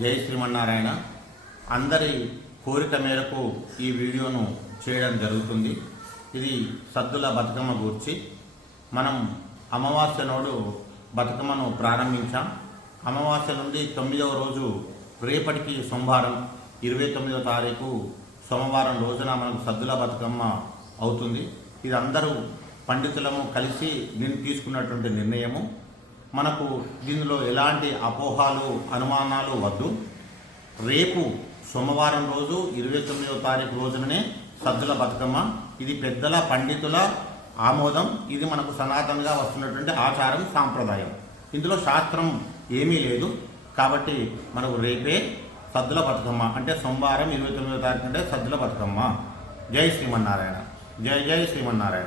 జై శ్రీమన్నారాయణ. అందరి కోరిక మేరకు ఈ వీడియోను చేయడం జరుగుతుంది. ఇది సద్దుల బతుకమ్మ గూర్చి. మనం అమావాస్య నాడు బతుకమ్మను ప్రారంభించాం. అమావాస్య నుండి తొమ్మిదవ రోజు రేపటికి సోమవారం ఇరవై తొమ్మిదవ తారీఖు సోమవారం రోజున మనకు సద్దుల బతుకమ్మ అవుతుంది. ఇది అందరూ పండితులము కలిసి నేను తీసుకున్నటువంటి నిర్ణయము. మనకు దీనిలో ఎలాంటి అపోహాలు అనుమానాలు వద్దు. రేపు సోమవారం రోజు ఇరవై తొమ్మిదవ తారీఖు రోజుననే సద్దుల బతుకమ్మ. ఇది పెద్దల పండితుల ఆమోదం. ఇది మనకు సనాతనంగా వస్తున్నటువంటి ఆచారం సాంప్రదాయం. ఇందులో శాస్త్రం ఏమీ లేదు. కాబట్టి మనకు రేపే సద్దుల బతుకమ్మ. అంటే సోమవారం ఇరవై తొమ్మిదో తారీఖు అంటే సద్దుల బతుకమ్మ. జై శ్రీమన్నారాయణ. జై జై శ్రీమన్నారాయణ.